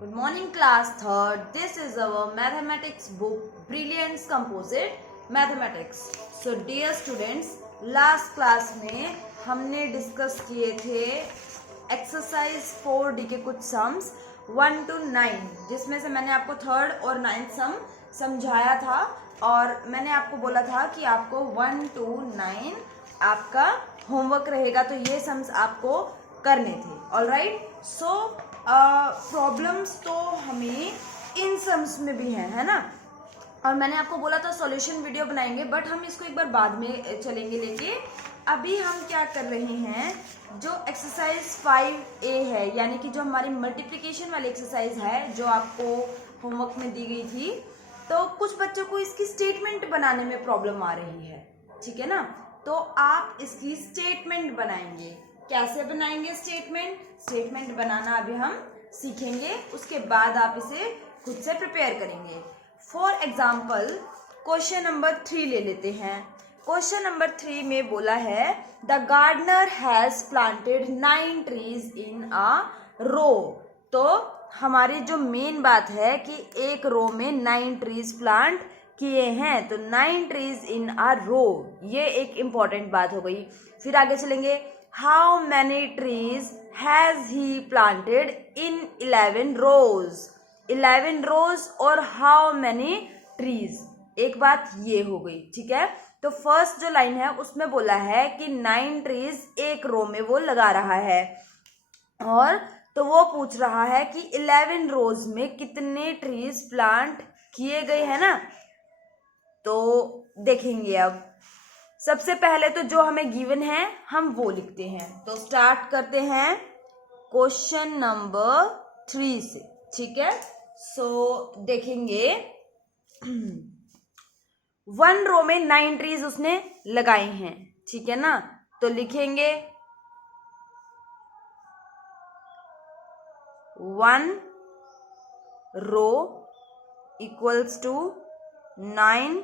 Good morning class third. This is our mathematics book Brilliance Composite Mathematics. So dear students, last class में हमने discuss किए थे exercise 4D के कुछ sums 1 to 9, जिसमें से मैंने आपको थर्ड और 9th सम समझाया था और मैंने आपको बोला था कि आपको 1 to 9 आपका होमवर्क रहेगा, तो ये सम्स आपको करने थे. ऑलराइट, सो प्रॉब्लम्स तो हमें इन सम्स में भी हैं, है ना. और मैंने आपको बोला था सॉल्यूशन वीडियो बनाएंगे, बट हम इसको एक बार बाद में चलेंगे लेके. अभी हम क्या कर रहे हैं, जो एक्सरसाइज 5A है, यानी कि जो हमारी मल्टीप्लिकेशन वाली एक्सरसाइज है जो आपको होमवर्क में दी गई थी, तो कुछ बच्चों को इसकी स्टेटमेंट बनाने में प्रॉब्लम आ रही है. ठीक है ना, तो आप इसकी स्टेटमेंट बनाएंगे. कैसे बनाएंगे स्टेटमेंट बनाना अभी हम सीखेंगे, उसके बाद आप इसे खुद से प्रिपेयर करेंगे. फॉर एग्जाम्पल क्वेश्चन नंबर 3 ले लेते हैं. क्वेश्चन नंबर 3 में बोला है the gardener has planted 9 trees in a row. तो हमारी जो मेन बात है कि एक रो में 9 ट्रीज प्लांट किए हैं, तो 9 ट्रीज इन अ रो, ये एक इंपॉर्टेंट बात हो गई. फिर आगे चलेंगे. How many trees has he planted in 11 रोज. 11 रोज और हाउ मैनी ट्रीज, एक बात ये हो गई. ठीक है, तो फर्स्ट जो लाइन है उसमें बोला है कि 9 ट्रीज एक रो में वो लगा रहा है, और तो वो पूछ रहा है कि 11 रोज में कितने ट्रीज प्लांट किए गए हैं ना. तो देखेंगे, अब सबसे पहले तो जो हमें गिवन है हम वो लिखते हैं. तो स्टार्ट करते हैं क्वेश्चन नंबर 3 से. ठीक है, सो देखेंगे 1 रो में 9 ट्रीज उसने लगाए हैं. ठीक है ना, तो लिखेंगे 1 रो इक्वल्स टू 9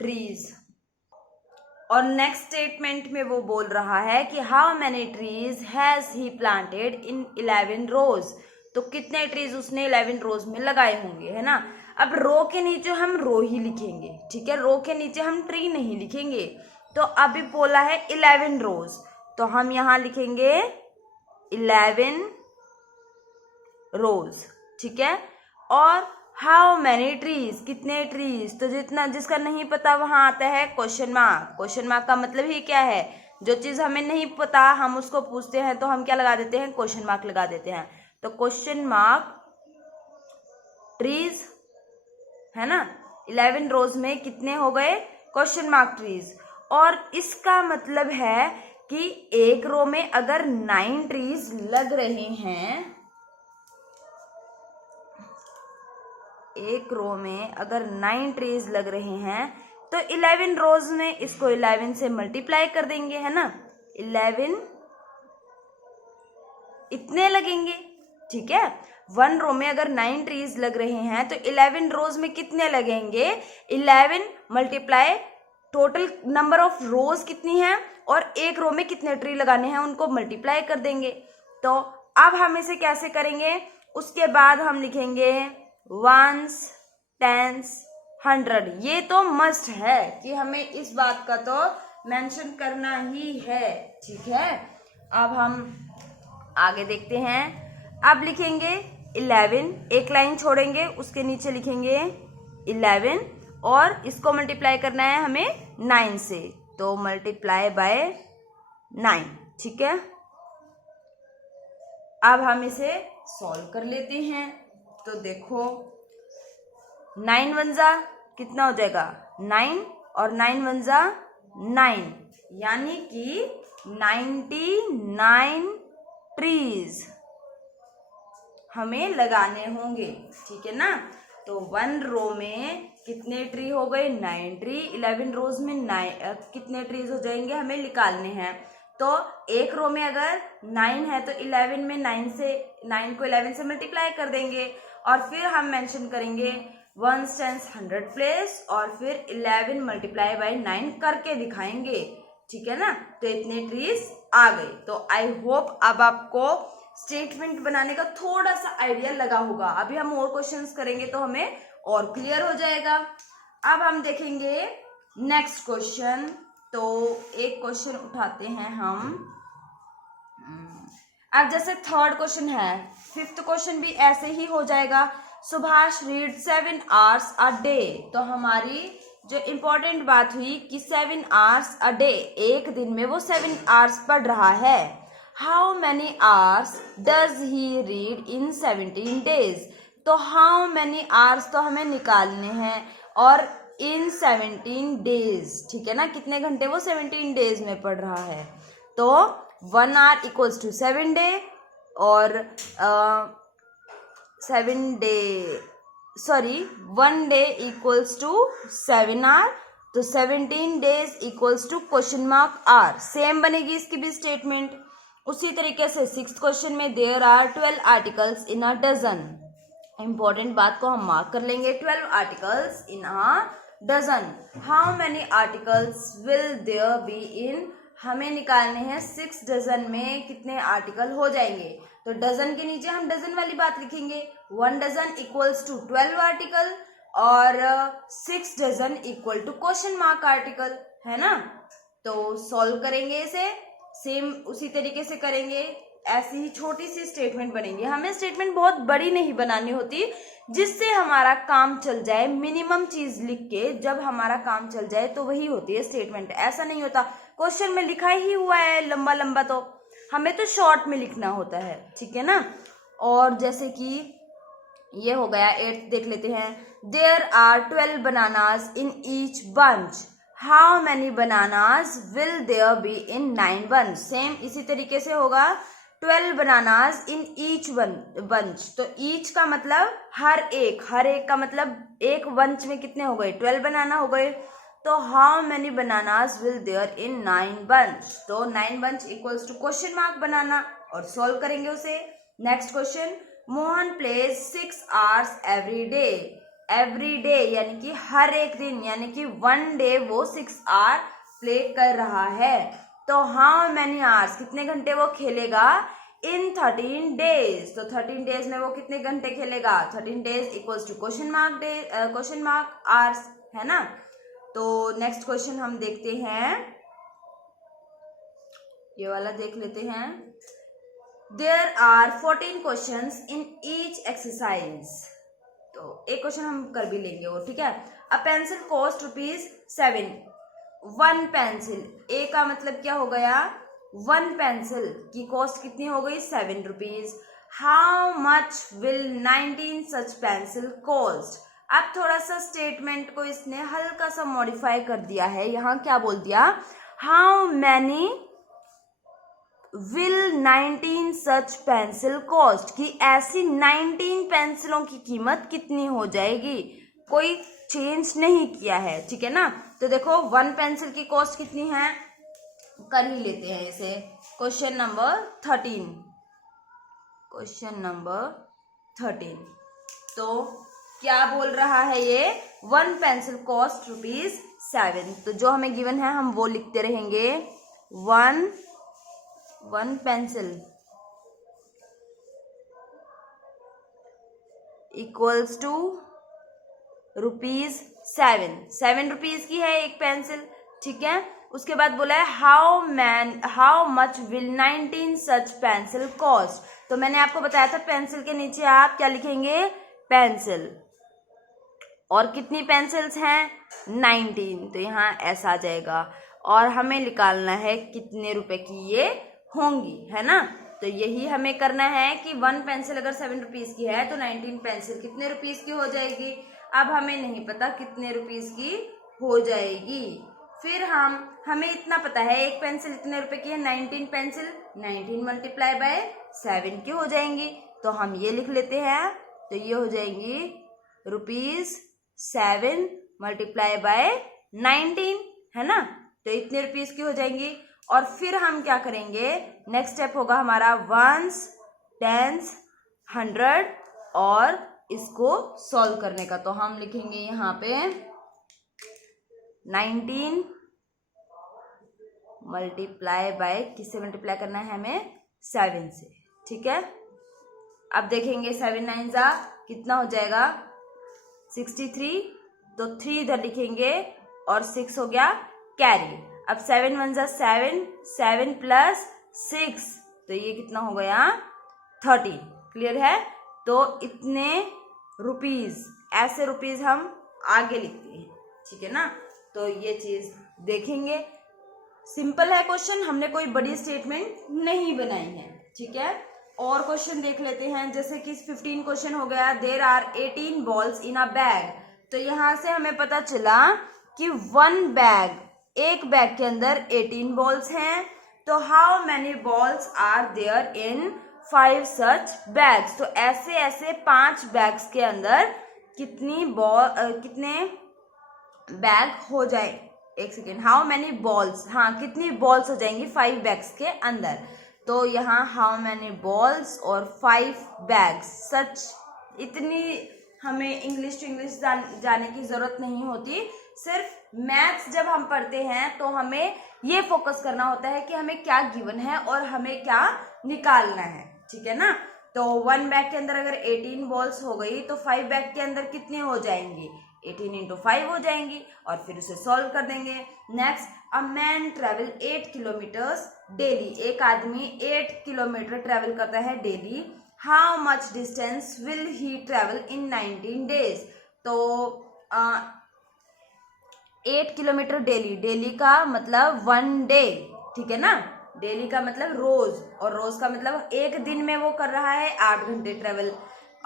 ट्रीज. और नेक्स्ट स्टेटमेंट में वो बोल रहा है कि how many trees has he planted in 11 रोज. तो कितने ट्रीज उसने 11 रोज में लगाए होंगे, है ना. अब रो के नीचे हम रो ही लिखेंगे. ठीक है, रो के नीचे हम ट्री नहीं लिखेंगे. तो अभी बोला है 11 रोज, तो हम यहां लिखेंगे 11 रोज. ठीक है, और हाउ मैनी ट्रीज, कितने ट्रीज, तो जितना जिसका नहीं पता वहां आता है क्वेश्चन मार्क. क्वेश्चन मार्क का मतलब ही क्या है, जो चीज हमें नहीं पता हम उसको पूछते हैं तो हम क्या लगा देते हैं, क्वेश्चन मार्क लगा देते हैं. तो क्वेश्चन मार्क ट्रीज, है ना. 11 रोज में कितने हो गए, क्वेश्चन मार्क ट्रीज. और इसका मतलब है कि एक रो में अगर 9 ट्रीज लग रहे हैं, एक रो में अगर 9 ट्रीज लग रहे हैं, तो 11 रोज में इसको 11 से मल्टीप्लाई कर देंगे, है ना. 11 इतने लगेंगे. ठीक है, 1 रो में अगर 9 ट्रीज लग रहे हैं तो 11 रोज में कितने लगेंगे, 11 मल्टीप्लाई टोटल नंबर ऑफ रोज कितनी है और एक रो में कितने ट्री लगाने हैं उनको मल्टीप्लाई कर देंगे. तो अब हम इसे कैसे करेंगे, उसके बाद हम लिखेंगे 1s 10s 100. ये तो मस्ट है कि हमें इस बात का तो मेंशन करना ही है. ठीक है, अब हम आगे देखते हैं. अब लिखेंगे 11, एक लाइन छोड़ेंगे, उसके नीचे लिखेंगे 11 और इसको मल्टीप्लाई करना है हमें 9 से, तो मल्टीप्लाई बाय 9. ठीक है, अब हम इसे सॉल्व कर लेते हैं. तो देखो 9 वन जा कितना हो जाएगा 9, और 9 वन जा 9, यानी कि 99 ट्रीज हमें लगाने होंगे. ठीक है ना, तो 1 रो में कितने ट्री हो गए, 9 ट्री. 11 रोज में 9 कितने ट्रीज हो जाएंगे हमें निकालने हैं. तो एक रो में अगर 9 है तो 11 में 9 को 11 से मल्टीप्लाई कर देंगे, और फिर हम मेंशन करेंगे 1s 10s 100 प्लेस, और फिर 11 मल्टीप्लाई बाय 9 करके दिखाएंगे. ठीक है ना, तो इतने ट्रीज आ गए. तो आई होप अब आपको स्टेटमेंट बनाने का थोड़ा सा आइडिया लगा होगा। अभी हम और क्वेश्चंस करेंगे तो हमें और क्लियर हो जाएगा। अब हम देखेंगे नेक्स्ट क्वेश्चन। तो एक क्वेश्चन उठाते हैं हम। अब जैसे थर्ड क्वेश्चन है, फिफ्थ क्वेश्चन भी ऐसे ही हो जाएगा। Subhash read 7 hours a day। तो हमारी जो इम्पोर्टेंट बात हुई कि 7 hours a day, एक दिन में वो 7 hours पढ़ रहा है। How many hours does he read in 17 days। तो हाउ मैनी hours तो हमें निकालने हैं और इन 17 days, ठीक है ना, कितने घंटे वो 17 days में पढ़ रहा है। तो 1 hour इक्वल्स टू 7 day और 1 day इक्वल्स टू 7 hour। तो 17 days equals to question mark are. Same बनेगी इसकी भी स्टेटमेंट। उसी तरीके से सिक्स्थ क्वेश्चन में there are 12 articles in a dozen. Important बात को हम मार्क कर लेंगे, 12 articles in a dozen. How many articles will there be in, हमें निकालने हैं 6 डजन में कितने आर्टिकल हो जाएंगे। तो डजन के नीचे हम डजन वाली बात लिखेंगे, 1 डजन इक्वल्स टू 12 आर्टिकल और 6 dozen equal to question mark article, है ना। तो सॉल्व करेंगे इसे, सेम उसी तरीके से करेंगे। ऐसी ही छोटी सी स्टेटमेंट बनेगी। हमें स्टेटमेंट बहुत बड़ी नहीं बनानी होती, जिससे हमारा काम चल जाए। मिनिमम चीज लिख के जब हमारा काम चल जाए तो वही होती है स्टेटमेंट। ऐसा नहीं होता क्वेश्चन में लिखा ही हुआ है लंबा लंबा, तो हमें तो शॉर्ट में लिखना होता है, ठीक है ना। और जैसे कि ये हो गया 8th, देख लेते हैं। There are 12 bananas in each bunch. How many bananas will there be in 9 bunch. Same इसी तरीके से होगा, 12 बनानास इन ईच बंच। तो ईच का मतलब हर एक का मतलब एक बंच में कितने हो गए, 12 बनाना हो गए। तो how many bananas will there in 9 bunch. तो 9 bunch equals to question mark banana और सॉल्व करेंगे उसे। Next question, Mohan plays 6 hours every day. Every day यानी कि हर एक दिन, यानी कि 1 day वो 6 hour प्ले कर रहा है। तो हाउ मैनी आवर्स, कितने घंटे वो खेलेगा इन 13 days। तो 13 days में वो कितने घंटे खेलेगा, 13 days equals to question mark hours, है ना। तो नेक्स्ट क्वेश्चन हम देखते हैं, ये वाला देख लेते हैं। There are 14 questions in each exercise. तो एक क्वेश्चन हम कर भी लेंगे वो, ठीक है। A pencil cost ₹7। 1 पेंसिल, ए का मतलब क्या हो गया, 1 पेंसिल की कॉस्ट कितनी हो गई, ₹7। How much will 19 such pencil cost. अब थोड़ा सा स्टेटमेंट को इसने हल्का सा मॉडिफाई कर दिया है। यहाँ क्या बोल दिया, how many will 19 such pencil cost, कि ऐसी 19 पेंसिलों की कीमत कितनी हो जाएगी। कोई चेंज नहीं किया है, ठीक है ना। तो देखो 1 पेंसिल की कॉस्ट कितनी है, कर ही लेते हैं इसे। Question number 13। तो क्या बोल रहा है ये, 1 पेंसिल कॉस्ट ₹7। तो जो हमें गिवन है हम वो लिखते रहेंगे। 1 पेंसिल इक्वल्स टू ₹7। 7 रुपीज की है एक पेंसिल, ठीक है। उसके बाद बोला है how much will 19 such pencil cost. तो मैंने आपको बताया था पेंसिल के नीचे आप क्या लिखेंगे, पेंसिल, और कितनी पेंसिल्स हैं, 19। तो यहाँ ऐसा आ जाएगा और हमें निकालना है कितने रुपए की ये होंगी, है ना। तो यही हमें करना है कि 1 पेंसिल अगर 7 रुपीज की है तो 19 पेंसिल कितने रुपीज की हो जाएगी। अब हमें नहीं पता कितने रुपीज की हो जाएगी। फिर हमें इतना पता है एक पेंसिल इतने रुपए की है, 19 पेंसिल 19 मल्टीप्लाई बाय 7 की हो जाएंगी। तो हम ये लिख लेते हैं। तो ये हो जाएंगी ₹7 मल्टीप्लाई बाय 19, है ना। तो इतने रुपीज की हो जाएंगी। और फिर हम क्या करेंगे, नेक्स्ट स्टेप होगा हमारा 1s, 10s, 100 और इसको सॉल्व करने का। तो हम लिखेंगे यहाँ पे 19 मल्टीप्लाई बाय, किससे मल्टीप्लाई करना है हमें, 7 से, ठीक है। अब देखेंगे 7 9 जा कितना हो जाएगा 63, तो 3 इधर लिखेंगे और 6 हो गया कैरी। अब 7 1 जा 7, 7 प्लस 6, तो ये कितना हो गया 30। क्लियर है। तो इतने रुपीज, ऐसे रुपीज हम आगे लिखते हैं, ठीक है ना। तो ये चीज देखेंगे, सिंपल है क्वेश्चन, हमने कोई बड़ी स्टेटमेंट नहीं बनाई है, ठीक है। और क्वेश्चन देख लेते हैं, जैसे कि 15 क्वेश्चन हो गया, there are 18 balls in a bag. तो यहाँ से हमें पता चला कि वन बैग, एक बैग के अंदर 18 बॉल्स हैं। तो how many balls are there in 5 such bags. तो ऐसे ऐसे 5 बैग्स के अंदर कितने बैग हो जाए, एक सेकेंड, हाउ मैनी बॉल्स, हाँ कितनी बॉल्स हो जाएंगी 5 बैग्स के अंदर। तो यहाँ हाउ मैनी बॉल्स और 5 बैग्स सच, इतनी हमें इंग्लिश टू इंग्लिश जाने की ज़रूरत नहीं होती। सिर्फ मैथ्स जब हम पढ़ते हैं तो हमें ये फोकस करना होता है कि हमें क्या गिवन है और हमें क्या निकालना है, ठीक है ना। तो 1 बैग के अंदर अगर 18 बॉल्स हो गई तो 5 बैग के अंदर कितने हो जाएंगी, 18 इंटू 5 हो जाएंगी, और फिर उसे सॉल्व कर देंगे। Next, a man travel 8 kilometres daily. एक आदमी 8 किलोमीटर ट्रेवल करता है daily. How much distance will he travel in 19 days. तो 8 किलोमीटर डेली, डेली का मतलब 1 डे, ठीक है ना। डेली का मतलब रोज, और रोज का मतलब एक दिन में वो कर रहा है 8 घंटे travel,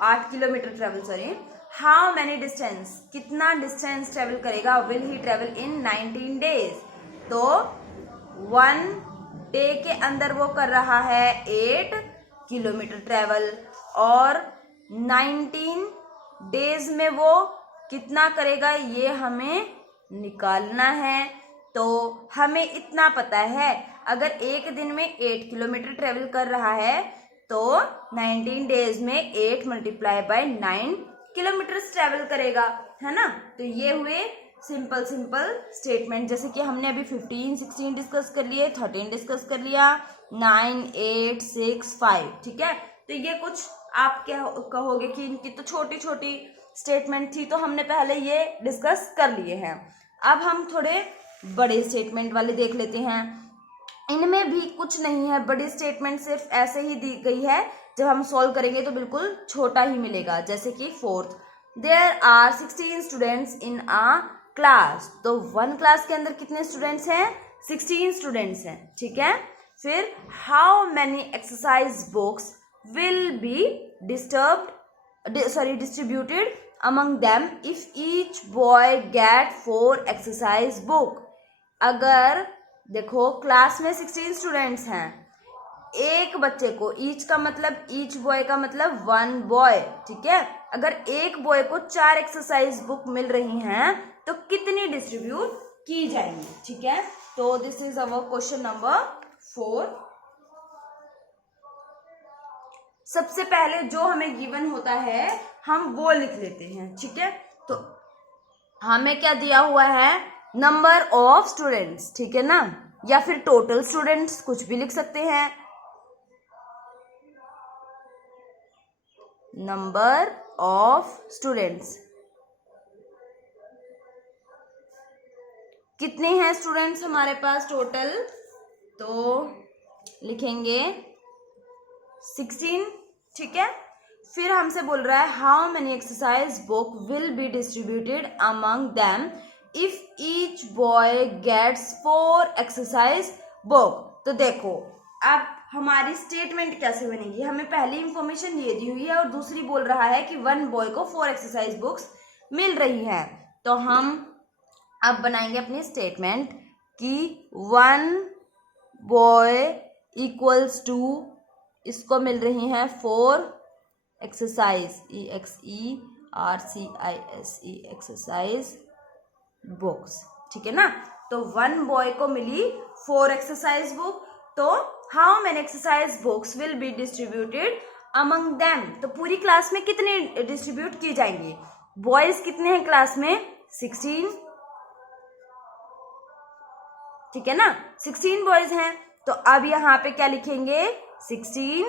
8 kilometre travel, sorry. How many distance, कितना डिस्टेंस ट्रेवल करेगा, will he travel in 19 days. तो 1 डे के अंदर वो कर रहा है 8 किलोमीटर ट्रेवल, और 19 डेज में वो कितना करेगा ये हमें निकालना है। तो हमें इतना पता है, अगर एक दिन में 8 किलोमीटर ट्रेवल कर रहा है तो 19 डेज में 8 मल्टीप्लाई बाय 9 किलोमीटर्स ट्रेवल करेगा, है ना। तो ये हुए सिंपल स्टेटमेंट, जैसे कि हमने अभी 15 16 डिस्कस कर लिए, 13 डिस्कस कर लिया, 9 8 6 5, ठीक है। तो ये कुछ आप क्या कहोगे कि इनकी तो छोटी छोटी स्टेटमेंट थी, तो हमने पहले ये डिस्कस कर लिए हैं। अब हम थोड़े बड़े स्टेटमेंट वाले देख लेते हैं। इनमें भी कुछ नहीं है, बड़ी स्टेटमेंट सिर्फ ऐसे ही दी गई है, जब हम सॉल्व करेंगे तो बिल्कुल छोटा ही मिलेगा। जैसे कि 4th, there are 16 students in a class. तो 1 क्लास के अंदर कितने स्टूडेंट्स हैं, 16 स्टूडेंट्स हैं, ठीक है। फिर how many exercise books will be distributed among them if each boy get 4 exercise book। अगर देखो क्लास में 16 स्टूडेंट्स हैं, एक बच्चे को, ईच का मतलब, ईच बॉय का मतलब 1 बॉय, ठीक है। अगर एक बॉय को 4 एक्सरसाइज बुक मिल रही हैं तो कितनी डिस्ट्रीब्यूट की जाएंगी, ठीक है। तो this is our question number 4। सबसे पहले जो हमें गिवन होता है हम वो लिख लेते हैं, ठीक है। तो हमें क्या दिया हुआ है, नंबर ऑफ स्टूडेंट्स, ठीक है ना, या फिर टोटल स्टूडेंट्स, कुछ भी लिख सकते हैं। नंबर ऑफ स्टूडेंट्स, कितने हैं स्टूडेंट्स हमारे पास टोटल, तो लिखेंगे 16, ठीक है। फिर हमसे बोल रहा है how many exercise book will be distributed among them if each boy gets 4 exercise book. तो देखो अब हमारी स्टेटमेंट कैसे बनेगी, हमें पहली इंफॉर्मेशन ये दी हुई है और दूसरी बोल रहा है कि 1 बॉय को 4 एक्सरसाइज बुक्स मिल रही है। तो हम अब बनाएंगे अपनी स्टेटमेंट कि 1 बॉय इक्वल्स टू, इसको मिल रही हैं 4 एक्सरसाइज, EXERCISE एक्सरसाइज बुक्स, ठीक है ना। तो 1 बॉय को मिली 4 एक्सरसाइज बुक। तो how many exercise books will be distributed among them. तो पूरी क्लास में कितने डिस्ट्रीब्यूट की जाएंगी, बॉयज कितने हैं क्लास में, 16, ठीक है ना, 16 बॉयज हैं। तो अब यहाँ पे क्या लिखेंगे, 16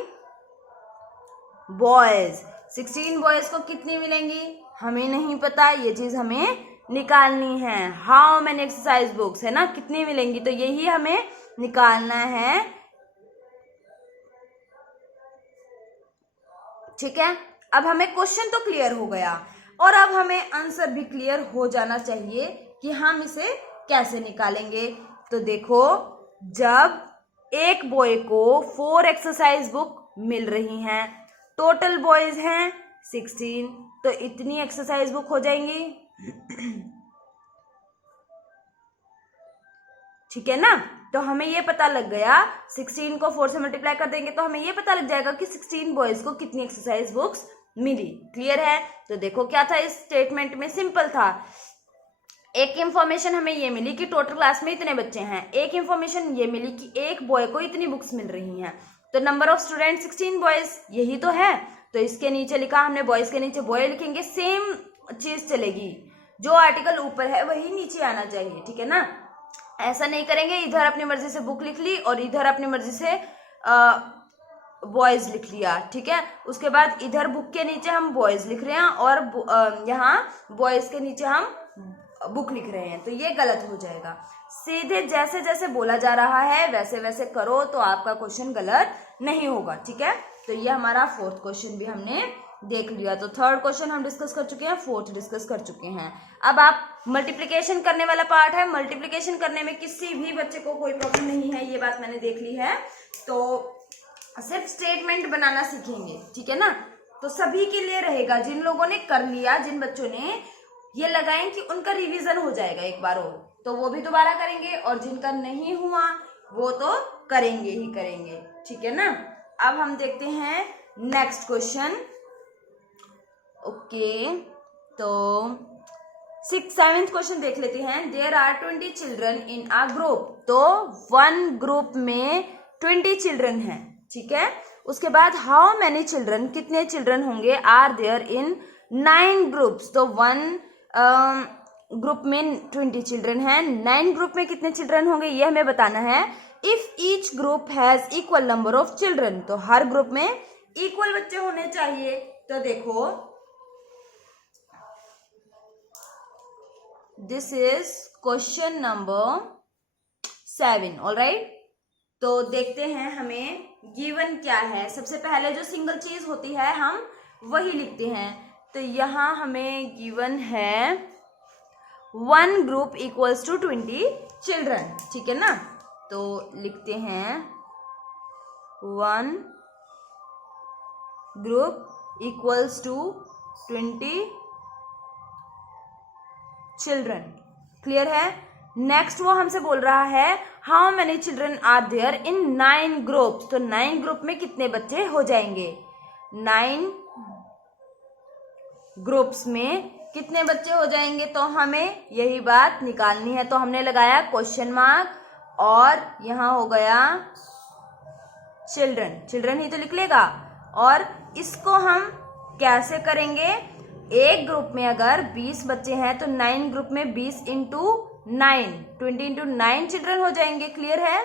बॉयज। 16 बॉयज को कितनी मिलेंगी हमें नहीं पता, ये चीज हमें निकालनी है। हाउ मेनी एक्सरसाइज बुक्स है ना, कितनी मिलेंगी, तो यही हमें निकालना है। ठीक है, अब हमें क्वेश्चन तो क्लियर हो गया और अब हमें आंसर भी क्लियर हो जाना चाहिए कि हम इसे कैसे निकालेंगे। तो देखो, जब एक बॉय को 4 एक्सरसाइज बुक मिल रही हैं, टोटल बॉयज हैं 16, तो इतनी एक्सरसाइज बुक हो जाएंगी। ठीक है ना, तो हमें ये पता लग गया, 16 को 4 से मल्टीप्लाई कर देंगे तो हमें ये पता लग जाएगा कि 16 बॉयज को कितनी एक्सरसाइज बुक्स मिली। क्लियर है? तो देखो क्या था इस स्टेटमेंट में, सिंपल था। एक इंफॉर्मेशन हमें ये मिली कि टोटल क्लास में इतने बच्चे हैं, एक इंफॉर्मेशन ये मिली कि एक बॉय को इतनी बुक्स मिल रही हैं, तो नंबर ऑफ स्टूडेंट 16 बॉयज, यही तो है। तो इसके नीचे लिखा हमने, बॉयज के नीचे बॉय लिखेंगे, सेम चीज चलेगी, जो आर्टिकल ऊपर है वही नीचे आना चाहिए। ठीक है ना, ऐसा नहीं करेंगे इधर अपनी मर्जी से बुक लिख ली और इधर अपनी मर्जी से बॉयज लिख लिया। ठीक है, उसके बाद इधर बुक के नीचे हम बॉयज लिख रहे हैं और यहाँ बॉयज के नीचे हम बुक लिख रहे हैं, तो ये गलत हो जाएगा। सीधे जैसे जैसे बोला जा रहा है वैसे वैसे करो तो आपका क्वेश्चन गलत नहीं होगा। ठीक है, तो ये हमारा 4th क्वेश्चन भी हमने देख लिया। तो 3rd क्वेश्चन हम डिस्कस कर चुके हैं, 4th डिस्कस कर चुके हैं। अब आप मल्टीप्लिकेशन करने वाला पार्ट है, मल्टीप्लिकेशन करने में किसी भी बच्चे को कोई प्रॉब्लम नहीं है, ये बात मैंने देख ली है। तो सिर्फ स्टेटमेंट बनाना सीखेंगे। ठीक है ना, तो सभी के लिए रहेगा, जिन लोगों ने कर लिया, जिन बच्चों ने ये लगाएं कि उनका रिवीजन हो जाएगा एक बार और, तो वो भी दोबारा करेंगे, और जिनका नहीं हुआ वो तो करेंगे ही करेंगे। ठीक है ना, अब हम देखते हैं नेक्स्ट क्वेश्चन। ओके, तो 7th क्वेश्चन देख लेते हैं। There are 20 children in a group, तो 1 ग्रुप में 20 चिल्ड्रन हैं। ठीक है, उसके बाद हाउ मैनी चिल्ड्रन, कितने चिल्ड्रन होंगे, आर देयर इन 9 ग्रुप्स, तो 1 ग्रुप में 20 चिल्ड्रन हैं, 9 ग्रुप में कितने चिल्ड्रन होंगे ये हमें बताना है। If each group has equal number of children, तो हर ग्रुप में इक्वल बच्चे होने चाहिए। तो देखो, this is question number 7। Alright, तो देखते हैं हमें गिवन क्या है। सबसे पहले जो सिंगल चीज होती है हम वही लिखते हैं। तो यहाँ हमें गिवन है 1 ग्रुप इक्वल्स टू 20 चिल्ड्रन। ठीक है ना, तो लिखते हैं 1 group equals to 20 children. Clear है? नेक्स्ट वो हमसे बोल रहा है how many children are there in 9 groups, तो 9 ग्रुप में कितने बच्चे हो जाएंगे, 9 ग्रुप्स में कितने बच्चे हो जाएंगे, तो हमें यही बात निकालनी है। तो हमने लगाया क्वेश्चन मार्क और यहाँ हो गया चिल्ड्रन, चिल्ड्रन ही तो लिख लेगा। और इसको हम कैसे करेंगे, एक ग्रुप में अगर 20 बच्चे हैं तो 9 ग्रुप में 20 इंटू 9, 20 इंटू 9 चिल्ड्रन हो जाएंगे। क्लियर है?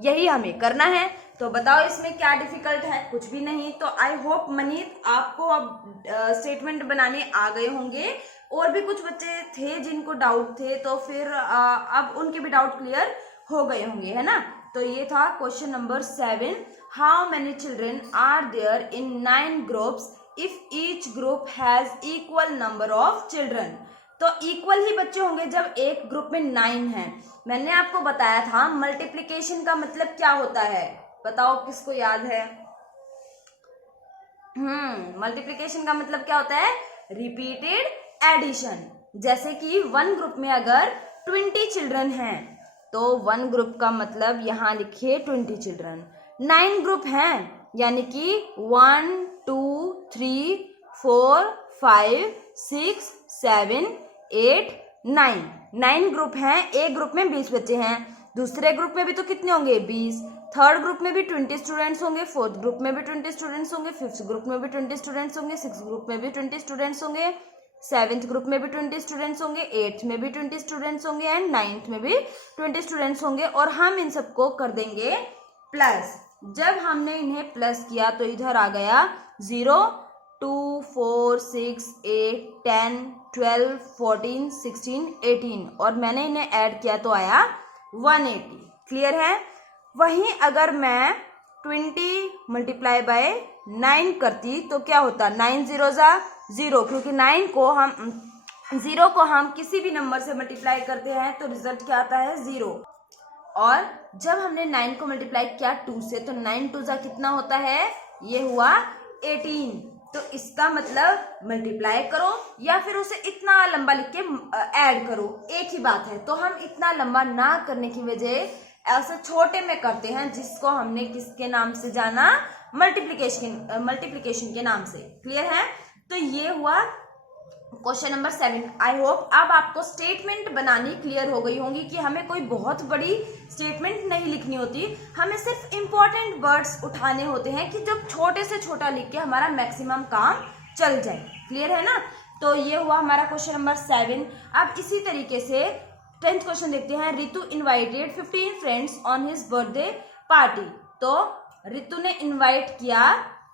यही हमें करना है। तो बताओ इसमें क्या डिफिकल्ट है, कुछ भी नहीं। तो आई होप मनीत आपको अब स्टेटमेंट बनाने आ गए होंगे। और भी कुछ बच्चे थे जिनको डाउट थे, तो फिर अब उनके भी डाउट क्लियर हो गए होंगे, है ना। तो ये था question number 7, how many children are there in 9 groups if each group has equal number of children. तो इक्वल ही बच्चे होंगे जब एक ग्रुप में 9 हैं। मैंने आपको बताया था मल्टीप्लिकेशन का मतलब क्या होता है, बताओ किसको याद है? मल्टीप्लिकेशन का मतलब क्या होता है, रिपीटेड एडिशन। जैसे कि 1 ग्रुप में अगर 20 चिल्ड्रन हैं तो 1 ग्रुप का मतलब यहाँ लिखिए 20 चिल्ड्रन। 9 ग्रुप हैं यानी कि 1 2 3 4 5 6 7 8 9, 9 ग्रुप हैं। एक ग्रुप में 20 बच्चे हैं, दूसरे ग्रुप में भी तो कितने होंगे 20, थर्ड ग्रुप में भी 20 स्टूडेंट्स होंगे, फोर्थ ग्रुप में भी 20 स्टूडेंट्स होंगे, फिफ्थ ग्रुप में भी 20 स्टूडेंट्स होंगे, सिक्स ग्रुप में भी 20 स्टूडेंट्स होंगे, सेवेंथ ग्रुप में भी 20 स्टूडेंट्स होंगे, एट्थ में भी 20 स्टूडेंट्स होंगे एंड नाइन्थ में भी 20 स्टूडेंट्स होंगे। और हम इन सबको कर देंगे प्लस। जब हमने इन्हें प्लस किया तो इधर आ गया 0, 2, 4, 6, 8, 10, 12, 14, 16, 18 और मैंने इन्हें ऐड किया तो आया 180। क्लियर है। वहीं अगर मैं 20 मल्टीप्लाई बाय 9 करती तो क्या होता, 9 0 जा 0, क्योंकि 0 को हम किसी भी नंबर से मल्टीप्लाई करते हैं तो रिजल्ट क्या आता है 0। और जब हमने 9 को मल्टीप्लाई किया 2 से तो 9 2 जा कितना होता है, ये हुआ 18। तो इसका मतलब मल्टीप्लाई करो या फिर उसे इतना लंबा लिख के ऐड करो, एक ही बात है। तो हम इतना लंबा ना करने की वजह ऐसे छोटे में करते हैं, जिसको हमने किसके नाम से जाना, मल्टीप्लिकेशन के नाम से। क्लियर है। तो ये हुआ क्वेश्चन नंबर 7। आई होप अब आपको स्टेटमेंट बनानी क्लियर हो गई होंगी कि हमें कोई बहुत बड़ी स्टेटमेंट नहीं लिखनी होती, हमें सिर्फ इंपॉर्टेंट वर्ड्स उठाने होते हैं कि जो छोटे से छोटा लिख के हमारा मैक्सिमम काम चल जाए। क्लियर है ना। तो ये हुआ हमारा क्वेश्चन नंबर 7। अब इसी तरीके से 10th क्वेश्चन देखते हैं। Ritu invited 15 friends on his birthday party. तो रितु ने इन्वाइट किया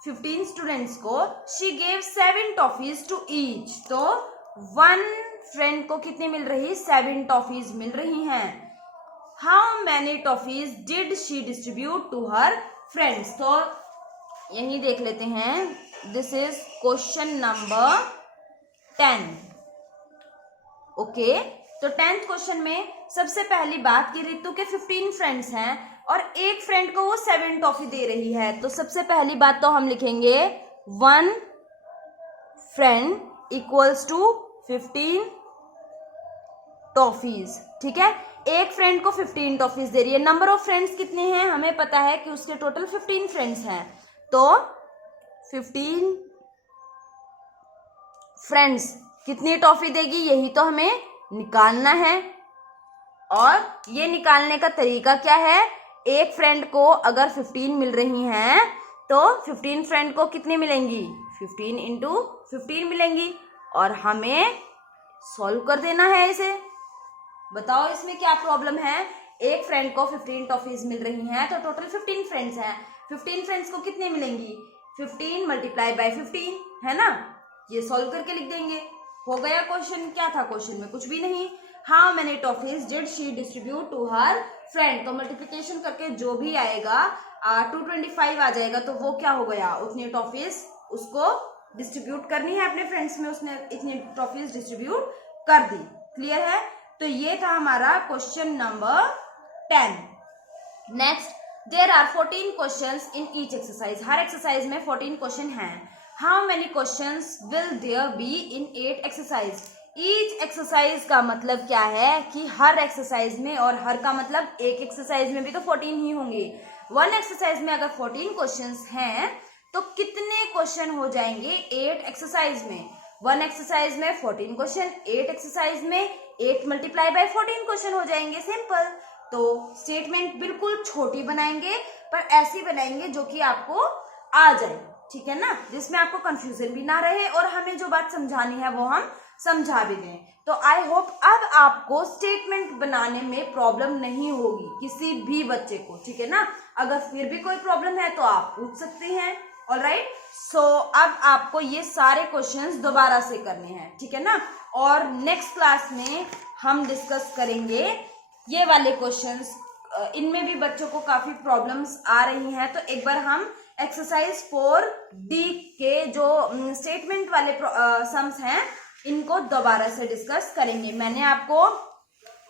15 स्टूडेंट्स को। She gave 7 toffees to each. तो 1 फ्रेंड को कितनी मिल रही, 7 टॉफीज मिल रही हैं। How many toffees did she distribute to her friends. तो यही देख लेते हैं। This is question number 10। Okay. तो 10th क्वेश्चन में सबसे पहली बात कि रितु के 15 फ्रेंड्स हैं और एक फ्रेंड को वो 7 टॉफी दे रही है। तो सबसे पहली बात तो हम लिखेंगे 1 फ्रेंड इक्वल्स टू 15 टॉफीज। ठीक है। एक फ्रेंड को 15 टॉफीज दे रही है। नंबर ऑफ फ्रेंड्स कितने हैं, हमें पता है कि उसके टोटल 15 फ्रेंड्स हैं। तो 15 फ्रेंड्स कितनी टॉफी देगी, यही तो हमें निकालना है। और ये निकालने का तरीका क्या है, एक फ्रेंड को अगर 15 मिल रही हैं तो 15 फ्रेंड को कितनी मिलेंगी, 15 इंटू 15 मिलेंगी। और हमें सॉल्व कर देना है इसे। बताओ इसमें क्या प्रॉब्लम है। एक फ्रेंड को 15 टॉफीज मिल रही हैं तो टोटल 15 फ्रेंड्स हैं। 15 फ्रेंड्स को कितने मिलेंगी, 15 मल्टीप्लाई बाय 15 है ना। ये सॉल्व करके लिख देंगे, हो गया क्वेश्चन। क्या था क्वेश्चन में, कुछ भी नहीं। How many toffees did she distribute to her friend. तो मल्टीप्लिकेशन करके जो भी आएगा 225 आ जाएगा। तो वो क्या हो गया, उतनी टॉफीज उसको डिस्ट्रीब्यूट करनी है अपने फ्रेंड्स में, उसने इतनी टॉफीज डिस्ट्रीब्यूट कर दी। क्लियर है। तो ये था हमारा question number 10। Next, there are 14 questions in each exercise. हर एक्सरसाइज में 14 क्वेश्चन हैं। How many questions will there be in 8 exercise. ईच एक्सरसाइज का मतलब क्या है कि हर एक्सरसाइज में, और हर का मतलब एक एक्सरसाइज में भी तो 14 ही होंगे। 1 एक्सरसाइज में अगर 14 क्वेश्चंस हैं तो कितने क्वेश्चन हो जाएंगे 8 एक्सरसाइज में। 1 एक्सरसाइज में 14 क्वेश्चन, 8 एक्सरसाइज में 8 मल्टीप्लाई बाय 14 क्वेश्चन हो जाएंगे। सिंपल। तो स्टेटमेंट बिल्कुल छोटी बनाएंगे, पर ऐसी बनाएंगे जो कि आपको आ जाए। ठीक है ना, जिसमें आपको कंफ्यूजन भी ना रहे और हमें जो बात समझानी है वो हम समझा भी दें। तो आई होप अब आपको स्टेटमेंट बनाने में प्रॉब्लम नहीं होगी किसी भी बच्चे को। ठीक है ना। अगर फिर भी कोई प्रॉब्लम है तो आप पूछ सकते हैं। ऑलराइट। सो अब आपको ये सारे क्वेश्चंस दोबारा से करने हैं। ठीक है ना। और नेक्स्ट क्लास में हम डिस्कस करेंगे ये वाले क्वेश्चंस। इनमें भी बच्चों को काफी प्रॉब्लम्स आ रही हैं। तो एक बार हम एक्सरसाइज 4D के जो स्टेटमेंट वाले सम्स हैं इनको दोबारा से डिस्कस करेंगे। मैंने आपको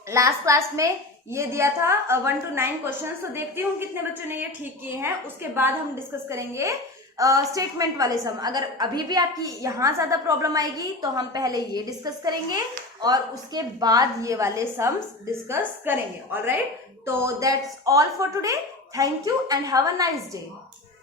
लास्ट क्लास में ये दिया था 1 to 9 क्वेश्चन। तो देखती हूँ कितने बच्चों ने ये ठीक किए हैं। उसके बाद हम डिस्कस करेंगे स्टेटमेंट वाले सम। अगर अभी भी आपकी यहाँ ज्यादा प्रॉब्लम आएगी तो हम पहले ये डिस्कस करेंगे और उसके बाद ये वाले सम्स डिस्कस करेंगे। ऑलराइट। तो that's all for today. Thank you and have a nice day.